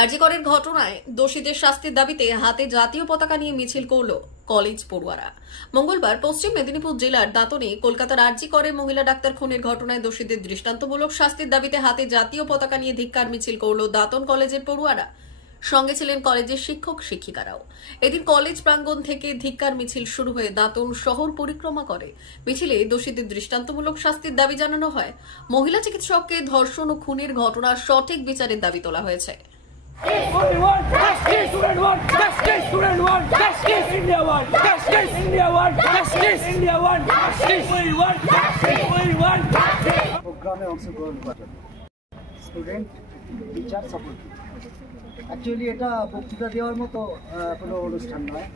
আরজিকরের ঘটনায় দোষীদের শাস্তির দাবিতে হাতে জাতীয় পতাকা নিয়ে মিছিল করল কলেজ পড়ুয়ারা। মঙ্গলবার পশ্চিম মেদিনীপুর জেলার দাঁতনে কলকাতার আরজিকরে মহিলা ডাক্তার খুনের ঘটনায় দোষীদের দৃষ্টান্তমূলক শাস্তির দাবিতে হাতে জাতীয় পতাকা নিয়ে ধিক্কার মিছিল করল দাঁতন কলেজের পড়ুয়ারা। সঙ্গে ছিলেন কলেজের শিক্ষক শিক্ষিকারাও। এদিন কলেজ প্রাঙ্গণ থেকে ধিক্কার মিছিল শুরু হয়ে দাঁতন শহর পরিক্রমা করে। মিছিলে দোষীদের দৃষ্টান্তমূলক শাস্তির দাবি জানানো হয়। মহিলা চিকিৎসককে ধর্ষণ ও খুনের ঘটনার সঠিক বিচারের দাবি তোলা হয়েছে। প্রোগ্রামে অংশগ্রহণ করেন স্টুডেন্ট টিচার সাপোর্ট। অ্যাকচুয়ালি এটা বক্তৃতা দেওয়ার মতো কোনো অনুষ্ঠান নয়।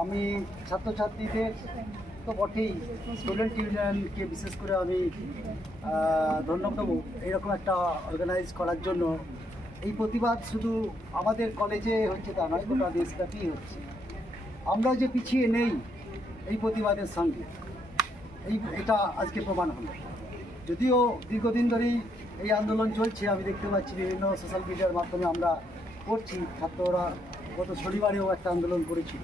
আমি ছাত্রছাত্রীদের তো বটেই, স্টুডেন্ট ইউনিয়নকে বিশেষ করে আমি ধন্যবাদ দেবো এরকম একটা অর্গানাইজ করার জন্য। এই প্রতিবাদ শুধু আমাদের কলেজে হচ্ছে তা নয়, গোটা দেশব্যাপী হচ্ছে। আমরা যে পিছিয়ে নেই এই প্রতিবাদের সঙ্গে, এটা আজকে প্রমাণ হলো। যদিও দীর্ঘদিন ধরেই এই আন্দোলন চলছে, আমি দেখতে পাচ্ছি বিভিন্ন সোশ্যাল মিডিয়ার মাধ্যমে আমরা করছি। ছাত্ররা গত শনিবারেও একটা আন্দোলন করেছিল।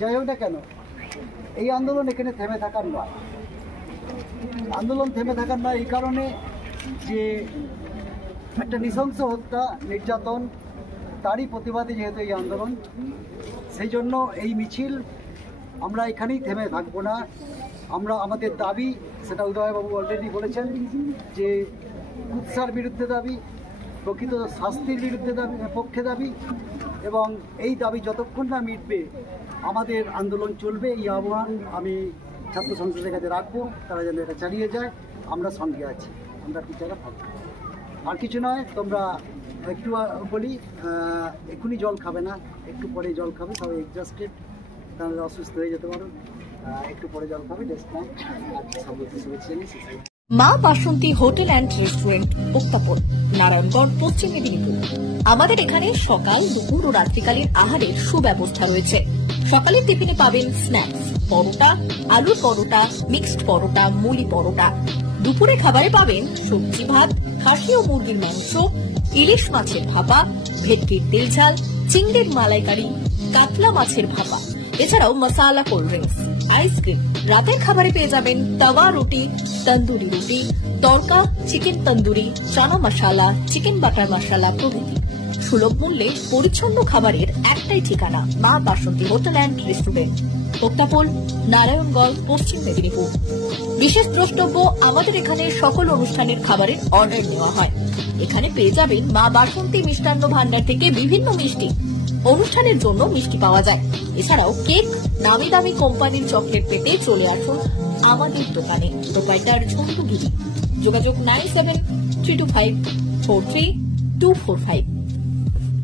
যাই হোক না কেন, এই আন্দোলন এখানে থেমে থাকার নয়। আন্দোলন থেমে থাকার নয় এই কারণে যে একটা নৃশংস হত্যা, নির্যাতন, তারই প্রতিবাদে যেহেতু এই আন্দোলন, সেই জন্য এই মিছিল আমরা এখানেই থেমে থাকবো না। আমরা আমাদের দাবি, সেটা উদয়বাবু অলরেডি বলেছেন, যে কুৎসার বিরুদ্ধে দাবি, প্রকৃত শাস্তির বিরুদ্ধে দাবি, পক্ষে দাবি, এবং এই দাবি যতক্ষণ না মিটবে আমাদের আন্দোলন চলবে। এই আহ্বান আমি ছাত্র সংসদের কাছে রাখবো, তারা যেন এটা চালিয়ে যায়। আমরা সঙ্গে আছি, আমরা টিচাররা থাকবো। আর কিছু নয়, তোমরা একটু বলি, এক্ষুনি জল খাবে না, একটু পরে জল খাবে, সবাই এক্সাস্টেড, তাহলে অসুস্থ হয়ে যেতে পারো। একটু পরে জল খাবে, জাস্ট না সবাইকে শুভেচ্ছা জানিয়ে। মা বাসন্তী হোটেল অ্যান্ড রেস্টুরেন্ট, উত্তাপন, নারায়ণগড়, পশ্চিম মেদিনীপুর। আমাদের এখানে সকাল, দুপুর ও রাত্রিকালীন আহারের সুব্যবস্থা রয়েছে। সকালের টিফিনে পাবেন স্ন্যাক্স, পরোটা, আলুর পরোটা, মিক্সড পরোটা, মুলি পরোটা। দুপুরে খাবারে পাবেন সবজি ভাত, খাসি ও মুরগির মাংস, ইলিশ মাছের ভাপা, ভেটকির তেল ঝাল, চিংড়ির মালাইকারি, কাতলা মাছের ভাপা, এছাড়াও মশালা কোল্ড ড্রিঙ্কস, আইসক্রিম। রাতের খাবারে পেয়ে যাবেন তাওয়া রুটি, তন্দুরি রুটি, তড়কা, চিকেন তন্দুরি, চানা মশালা, চিকেন বাটার মশালা প্রভৃতি। সুলভ মূল্যে পরিচ্ছন্ন খাবারের একটাই ঠিকানা, মা বাসন্তী হোটেল অ্যান্ড রেস্টুরেন্ট, উত্তাপন, নারায়ণগড়, পশ্চিম মেদিনীপুর। বিশেষ দ্রষ্টব্য, আমাদের এখানে সকল অনুষ্ঠানের খাবারের অর্ডার নেওয়া হয়। এখানে পেয়ে যাবেন মা বাসন্তী মিষ্টান্ন ভান্ডার থেকে বিভিন্ন মিষ্টি। অনুষ্ঠানের জন্য মিষ্টি পাওয়া যায়। এছাড়াও কেক, নামি দামি কোম্পানির চকলেট পেতে চলে আসুন আমাদের দোকানে। প্রোপাইটার ঝন্টু গিরি। যোগাযোগ 9732543245।